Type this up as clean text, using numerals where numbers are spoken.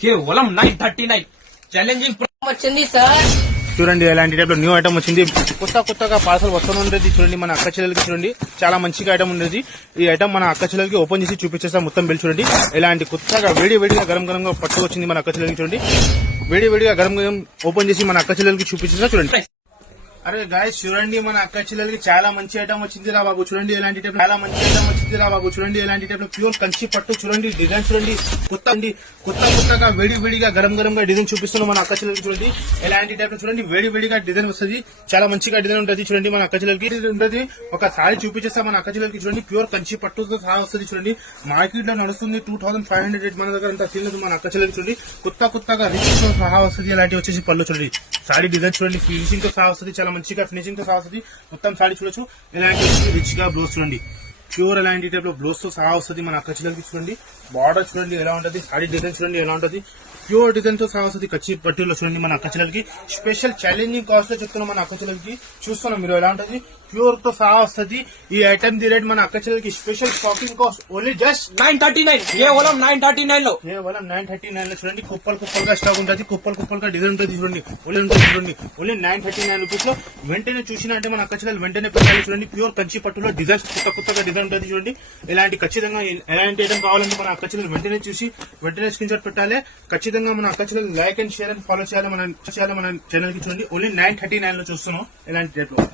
కేవలం 939 ఛాలెంజింగ్ వచ్చింది సార్. చూడండి ఎలాంటి టైప్ లో న్యూ ఐటమ్ వచ్చింది. కొత్తగా పార్సల్ వస్తూనే ఉండేది. చూడండి మన అక్క చెల్లెలకి చూడండి చాలా మంచిగా ఐటమ్ ఉండేది. ఈ ఐటమ్ మన అక్క చెల్లెలకి ఓపెన్ చేసి చూపించేస్తా మొత్తం బిల్ చూడండి. ఎలాంటి కొత్తగా వేడిగా గరం పట్టు వచ్చింది మన అక్క చెల్లెలకి చూడండి. వేడిగా గరం ఓపెన్ చేసి మన అక్క చెల్లెలకి చూపించేస్తా చూడండి. అరే గాయస్ చూడండి మన అక్క చెల్లెలకి చాలా మంచి ఐటమ్ వచ్చింది రా బాబు. చూడండి ఎలాంటి టైప్ చాలా మంచి ఐటమ్ వచ్చింది రా బాబు. చూడండి ఎలాంటి టైప్ లో ప్యూర్ కంచి పట్టు చూడండి. డిజైన్ చూడండి కొత్తగా వేడిగా గరంగా డిజైన్ చూపిస్తున్నాం మన అక్క చెల్లెలకి. చూడండి ఎలాంటి టైప్ లో చూడండి వేడిగా డిజైన్ వస్తుంది. చాలా మంచిగా డిజైన్ ఉంటుంది. చూడండి మన అక్క చెల్లెలకి ఉంటుంది. ఒక సారీ చూపించేస్తా మన అక్క చెల్లెలకి. చూడండి ప్యూర్ కంచి పట్టుతో సహా వస్తుంది. చూడండి మార్కెట్ లో నడుస్తుంది 2500 రేట్. మన దగ్గర అంతా సీల్ మన అక్క చెల్లెలకి. చూడండి కొత్తగా రిచ్ తో సహా వస్తుంది. అలాంటి వచ్చేసి పళ్ళు చూడండి. సారీ డిజైన్ చూడండి ఫినిషింగ్ తో సహా వస్తుంది. చాలా మంచిగా ఫినిషింగ్ తో సహా వస్తుంది. మొత్తం సారీ చూడొచ్చు. ఇలాంటి రిచ్ గా బ్లౌజ్ చూడండి. ప్యూర్ ఎలాంటి టైప్ లో బ్లౌజ్ తో సహా వస్తుంది మన అక్క చెల్లెలకి. చూడండి బార్డర్ చూడండి ఎలా ఉంటది. సారీ డిజైన్ చూడండి ఎలా ఉంటది. ప్యూర్ డిజైన్ తో సహా వస్తుంది. కచ్చి పట్టీలో చూడండి మన అక్క చెల్లెలకి. స్పెషల్ ఛాలెంజింగ్ కాస్ట్ లో చెప్తున్నాం మన అక్క చెల్లెలకి. చూస్తున్నాం మీరు ఎలా ఉంటది. ప్యూర్ తో సహా వస్తుంది. ఈ ఐటమ్ ది రేట్ మన అక్క చెల్లెలకి special shopping cost only just 939 కేవలం 939 లో. కేవలం 939 లో చూడండి. కుప్పలుగా స్టాక్ ఉంటుంది. కుప్పలుగా డిజైన్ ఉంటుంది. చూడండి ఓన్లీ ఉంటుంది. చూడండి ఓన్లీ 939 రూపీస్ లో. వెంటనే చూసినట్టే మన అక్క చెల్లెలు వెంటనే పెట్టాలి. చూడండి ప్యూర్ కంచి పట్టులో డిజైన్స్ కొత్తగా డిజైన్ ఉంటుంది. చూడండి ఇలాంటి ఖచ్చితంగా ఎలాంటి ఐటమ్ కావాలంటే మన అక్క చెల్లెలు వెంటనే చూసి వెంటనే స్క్రీన్ షాట్ పెట్టాలి. ఖచ్చితంగా మన అక్క చెల్లెలు like and share and follow చేయాలి మన ఛానల్ కి. చూడండి ఓన్లీ 939 లో చూస్తున్నాం ఇలాంటి రేట్ లో.